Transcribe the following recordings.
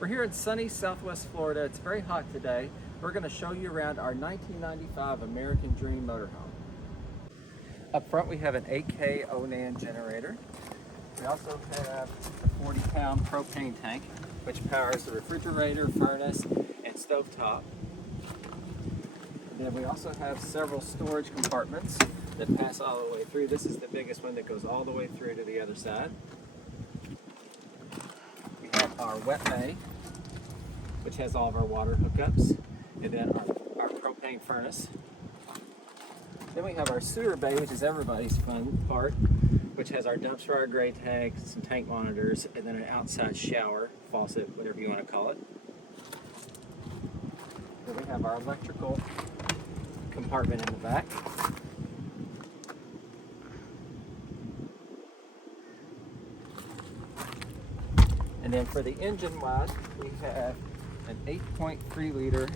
We're here in sunny Southwest Florida. It's very hot today. We're going to show you around our 1995 American Dream motorhome. Up front we have an 8K Onan generator. We also have a 40-pound propane tank, which powers the refrigerator, furnace, and stovetop. And then we also have several storage compartments that pass all the way through. This is the biggest one that goes all the way through to the other side. We have our wet bay, which has all of our water hookups, and then our propane furnace. Then we have our sewer bay, which is everybody's fun part, which has our dumpster, our gray tank, some tank monitors, and then an outside shower, faucet, whatever you want to call it. Then we have our electrical compartment in the back. And then for the engine wide, we have an 8.3 liter,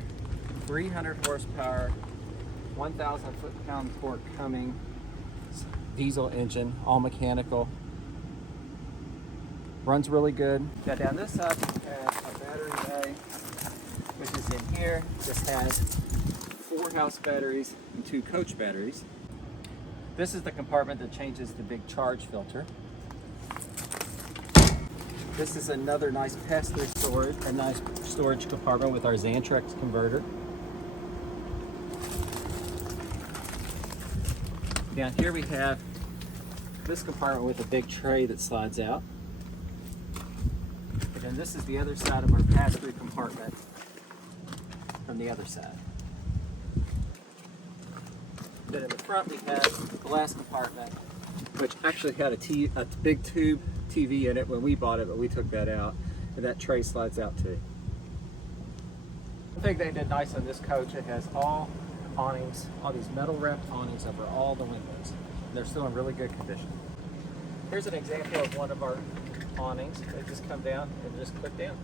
300 horsepower, 1,000 foot-pound torque Cummins diesel engine, all mechanical. Runs really good. Now down this side we have a battery bay, which is in here. This has 4 house batteries and 2 coach batteries. This is the compartment that changes the big charge filter. This is another nice pass-through storage, a nice storage compartment with our Xantrex converter. Down here we have this compartment with a big tray that slides out. And then this is the other side of our pass-through compartment from the other side. Then in the front we have the last compartment, which actually had a big tube TV in it when we bought it, but we took that out, and that tray slides out too. I think they did nice on this coach. It has all awnings, all these metal wrapped awnings over all the windows. They're still in really good condition. Here's an example of one of our awnings. They just come down and just click down.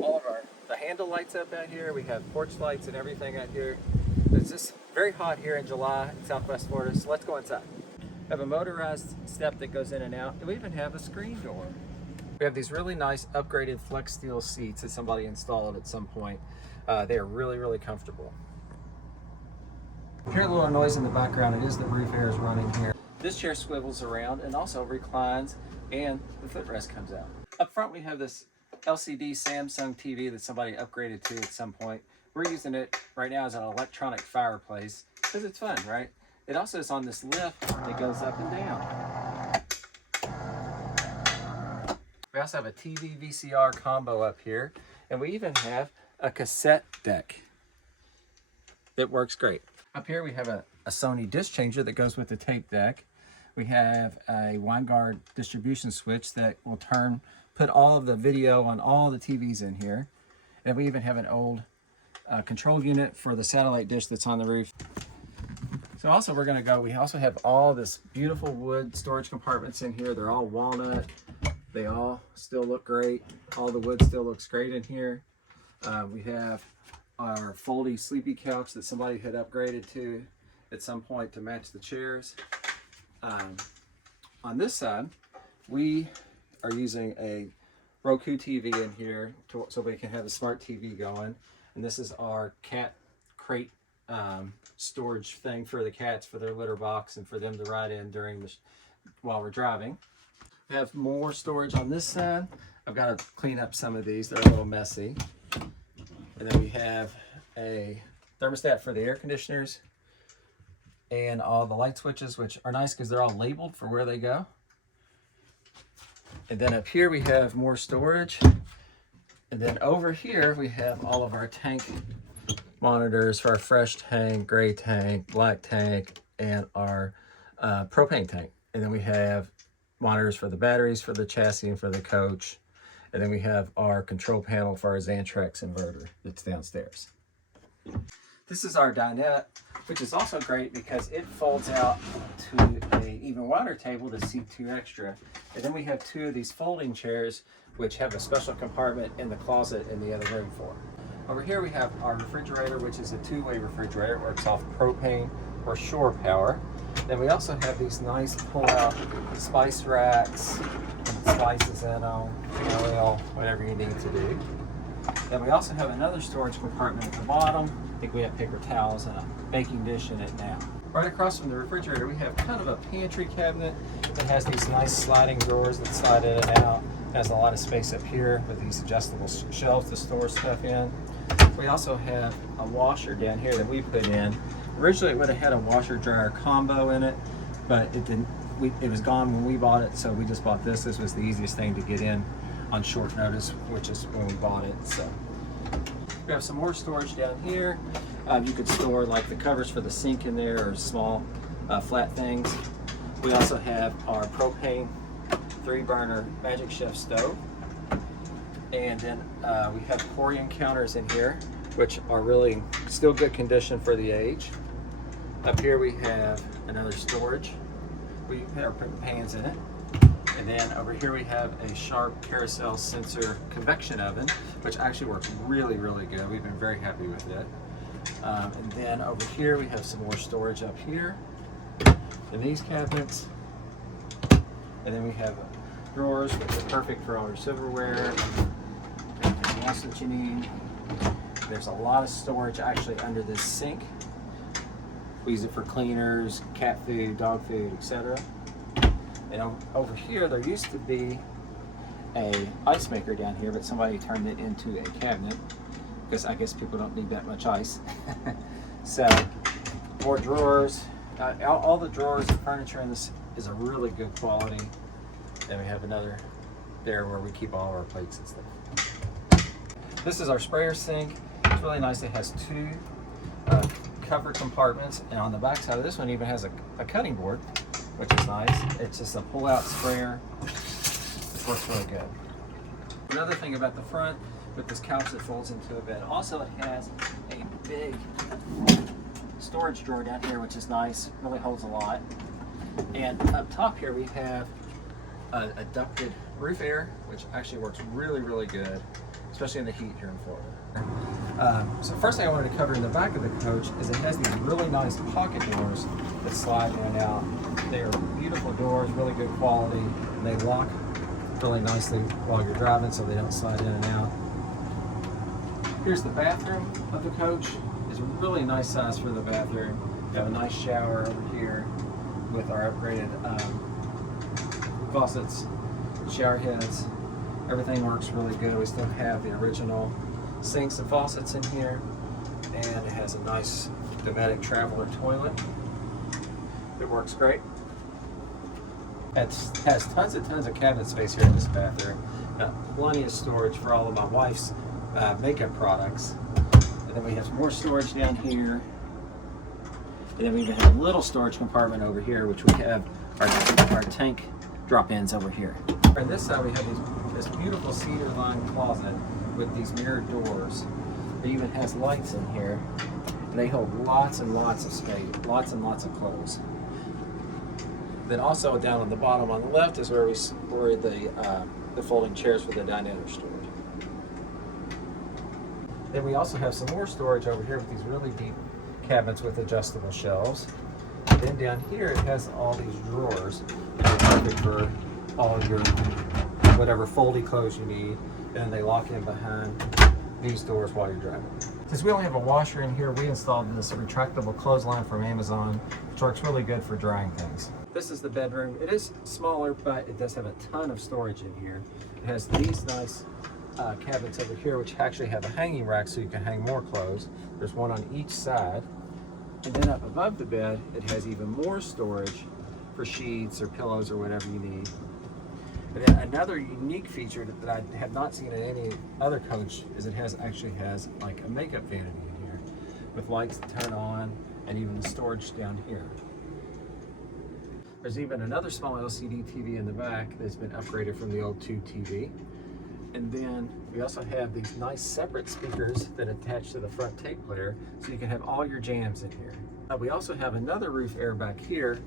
All of the handle lights up out here. We have porch lights and everything out here. It's just very hot here in July in Southwest Florida, so let's go inside. We have a motorized step that goes in and out, and we even have a screen door. We have these really nice upgraded flex steel seats that somebody installed at some point. They are really, really comfortable. If you hear a little noise in the background, it is the roof air is running here. This chair swivels around and also reclines, and the footrest comes out. Up front we have this LCD Samsung TV that somebody upgraded to at some point. We're using it right now as an electronic fireplace because it's fun, right? It also is on this lift that goes up and down. We also have a TV VCR combo up here, and we even have a cassette deck that works great. Up here we have a Sony disc changer that goes with the tape deck. We have a Winegard distribution switch that will put all of the video on all the TVs in here. And we even have an old control unit for the satellite dish that's on the roof. So also we also have all this beautiful wood storage compartments in here. They're all walnut. They all still look great. All the wood still looks great in here. We have our foldy sleepy couch that somebody had upgraded to at some point to match the chairs. On this side, we are using a Roku TV in here so we can have a smart TV going. And this is our cat crate storage thing for the cats, for their litter box, and for them to ride in while we're driving. We have more storage on this side. I've got to clean up some of these. They're a little messy. And then we have a thermostat for the air conditioners and all the light switches, which are nice because they're all labeled for where they go. And then up here we have more storage. And then over here we have all of our tank monitors for our fresh tank, gray tank, black tank, and our propane tank. And then we have monitors for the batteries, for the chassis, and for the coach. And then we have our control panel for our Xantrex inverter that's downstairs. This is our dinette, which is also great because it folds out to an even wider table to seat 2 extra. And then we have 2 of these folding chairs, which have a special compartment in the closet in the other room for. Over here we have our refrigerator, which is a 2-way refrigerator, works off propane or shore power. Then we also have these nice pull-out spice racks and spices in them, oil, whatever you need to do. Then we also have another storage compartment at the bottom. I think we have paper towels and a baking dish in it now. Right across from the refrigerator, we have kind of a pantry cabinet that has these nice sliding drawers that slide in and out. It has a lot of space up here with these adjustable shelves to store stuff in. We also have a washer down here that we put in. Originally it would have had a washer dryer combo in it, but it didn't. It was gone when we bought it, so we just bought this. This was the easiest thing to get in on short notice, which is when we bought it. So we have some more storage down here. You could store like the covers for the sink in there, or small flat things. We also have our propane 3-burner Magic Chef stove. And then we have Corian counters in here, which are really still good condition for the age. Up here we have another storage. We have our pans in it. And then over here we have a Sharp carousel sensor convection oven, which actually works really, really good. We've been very happy with it. And then over here we have some more storage up here in these cabinets. And then we have drawers, which are perfect for all your silverware, anything else that you need. There's a lot of storage actually under this sink. We use it for cleaners, cat food, dog food, etc. And over here, there used to be a ice maker down here, but somebody turned it into a cabinet because I guess people don't need that much ice. So more drawers. All the drawers and furniture in this is a really good quality. Then we have another there where we keep all our plates and stuff. This is our sprayer sink. It's really nice. It has 2 cover compartments, and on the back side of this one even has a cutting board, which is nice. It's just a pull-out sprayer. It works really good. Another thing about the front with this couch that folds into a bed, also it has a big storage drawer down here, which is nice. Really holds a lot. And up top here we have a ducted roof air, which actually works really, really good, especially in the heat here in Florida. So first thing I wanted to cover in the back of the coach is it has these really nice pocket doors that slide in and out. They are beautiful doors, really good quality, and they lock really nicely while you're driving so they don't slide in and out. Here's the bathroom of the coach. It's a really nice size for the bathroom. You have a nice shower over here with our upgraded faucets, shower heads. Everything works really good. We still have the original sinks and faucets in here, and it has a nice Dometic Traveler toilet. It works great. It has tons and tons of cabinet space here in this bathroom. Got plenty of storage for all of my wife's makeup products. And then we have some more storage down here. And then we even have a little storage compartment over here, which we have our tank drop-ins over here. On this side we have this beautiful cedar lined closet with these mirrored doors. It even has lights in here, and they hold lots and lots of space, lots and lots of clothes. Then also down on the bottom on the left is where we store the folding chairs for the dinette storage. Then we also have some more storage over here with these really deep cabinets with adjustable shelves. And then down here it has all these drawers that are perfect for all your whatever foldy clothes you need, and they lock in behind these doors while you're driving. Since we only have a washer in here, we installed this retractable clothesline from Amazon, which works really good for drying things. This is the bedroom. It is smaller, but it does have a ton of storage in here. It has these nice cabinets over here, which actually have a hanging rack so you can hang more clothes. There's one on each side. And then up above the bed, it has even more storage for sheets or pillows or whatever you need. And then another unique feature that I have not seen in any other coach is it actually has like a makeup vanity in here with lights that turn on, and even the storage down here. There's even another small LCD TV in the back that's been upgraded from the old tube TV. And then we also have these nice separate speakers that attach to the front tape player, so you can have all your jams in here. We also have another roof air back here.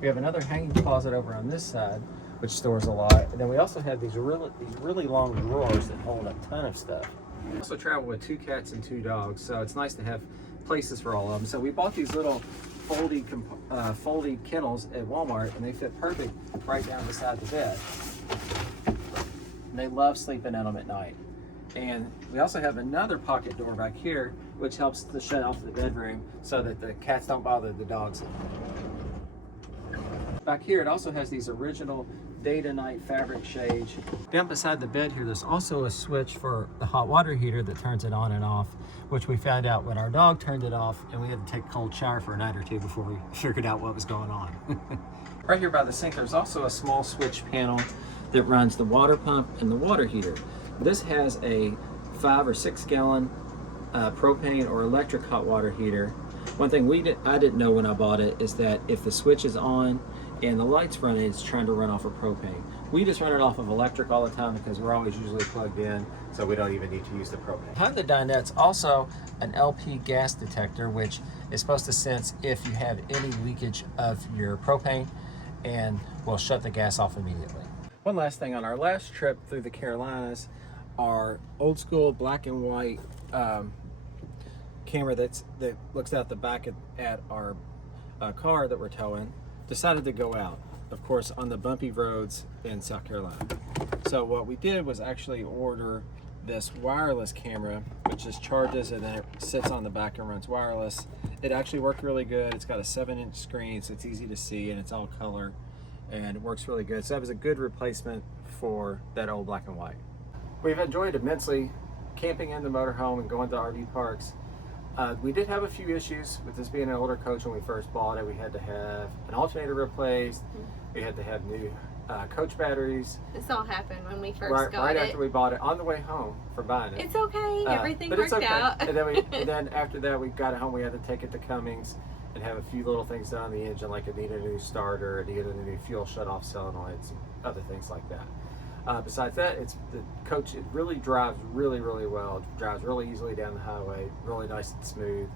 We have another hanging closet over on this side, which stores a lot. And then we also have these really long drawers that hold a ton of stuff. We also travel with 2 cats and 2 dogs, so it's nice to have places for all of them. So we bought these little folding kennels at Walmart, and they fit perfect right down beside the bed. and they love sleeping in them at night. And we also have another pocket door back here, which helps to shut off the bedroom so that the cats don't bother the dogs. Back here, it also has these original day to night fabric shades. Down beside the bed here, there's also a switch for the hot water heater that turns it on and off, which we found out when our dog turned it off and we had to take a cold shower for a night or two before we figured out what was going on. Right here by the sink, there's also a small switch panel that runs the water pump and the water heater. This has a 5 or 6 gallon propane or electric hot water heater. One thing I didn't know when I bought it is that if the switch is on and the light's running, it's trying to run off of propane. We just run it off of electric all the time because we're always usually plugged in, so we don't even need to use the propane. Behind the dinette's also an LP gas detector, which is supposed to sense if you have any leakage of your propane and will shut the gas off immediately. One last thing, on our last trip through the Carolinas, our old school black and white camera that looks out the back at our car that we're towing decided to go out, of course, on the bumpy roads in South Carolina. So what we did was actually order this wireless camera, which just charges and then it sits on the back and runs wireless. It actually worked really good. It's got a 7-inch screen, so it's easy to see, and it's all color, and it works really good. So that was a good replacement for that old black and white. We've enjoyed immensely camping in the motorhome and going to RV parks. We did have a few issues with this being an older coach when we first bought it. We had to have an alternator replaced. We had to have new coach batteries. This all happened when we first got it. Right after we bought it, on the way home for buying it. It's okay. Everything worked out. And then after that, we got it home. We had to take it to Cummings and have a few little things done on the engine, like it needed a new starter, it needed a new fuel shut-off solenoid, some other things like that. Besides that, the coach, it really drives really well. It drives really easily down the highway, really nice and smooth.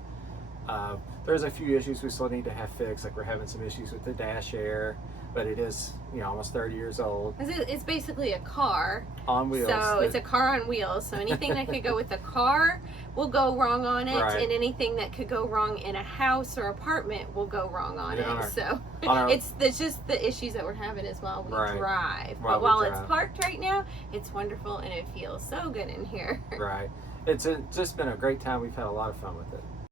There's a few issues we still need to have fixed, like we're having some issues with the dash air, but it is, almost 30 years old. It's basically a car on wheels. So it's a car on wheels. So anything that could go with a car will go wrong on it, right. And anything that could go wrong in a house or apartment will go wrong on it. So it's just the issues that we're having is while we right. drive. But while it's parked right now, it's wonderful and it feels so good in here. Right. It's just been a great time. We've had a lot of fun with it.